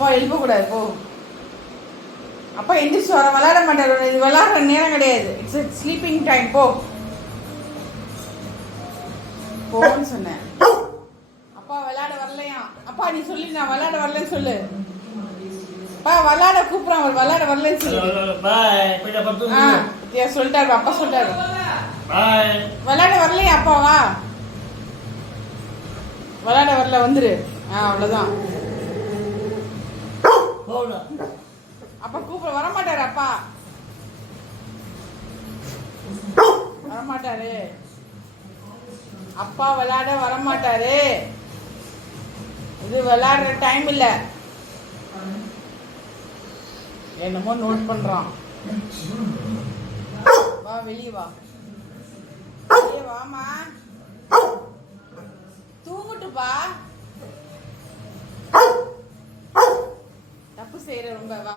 போ எழுப்பக்கூடாது போ. அப்பா எந்திரிச்சு வர விளையாட மாட்டாரு. இது விளையாடுற நேரம் கிடையாது. It's sleeping time. போ போன்னு சொன்னேன். அப்பா விளையாட வரலையா? அப்பா நீ சொல்லி நான் விளையாட வரலன்னு சொல்லு. அப்பா விளையாட கூப்பிடுறான். அவர் விளையாட வரலன்னு சொல்லு. சொல்லிட்டாரு. அப்பா சொல்லிட்டாரு விளையாட வரலையா அப்பாவா? விளையாட வரல வந்துரு. அவ்வளவுதான். அப்பா கூப்பிட வரமாட்டாரு. அப்பா வரமாட்டாரு. அப்பா விளையாட வரமாட்டாரு. இது விளையாடுற டைம் இல்ல. என்னமோ நோட் பண்றான். வா வெளியே வா. வெளியே வாமா. தூங்குட்டுப்பா. தப்பு செய்யற ரொம்ப.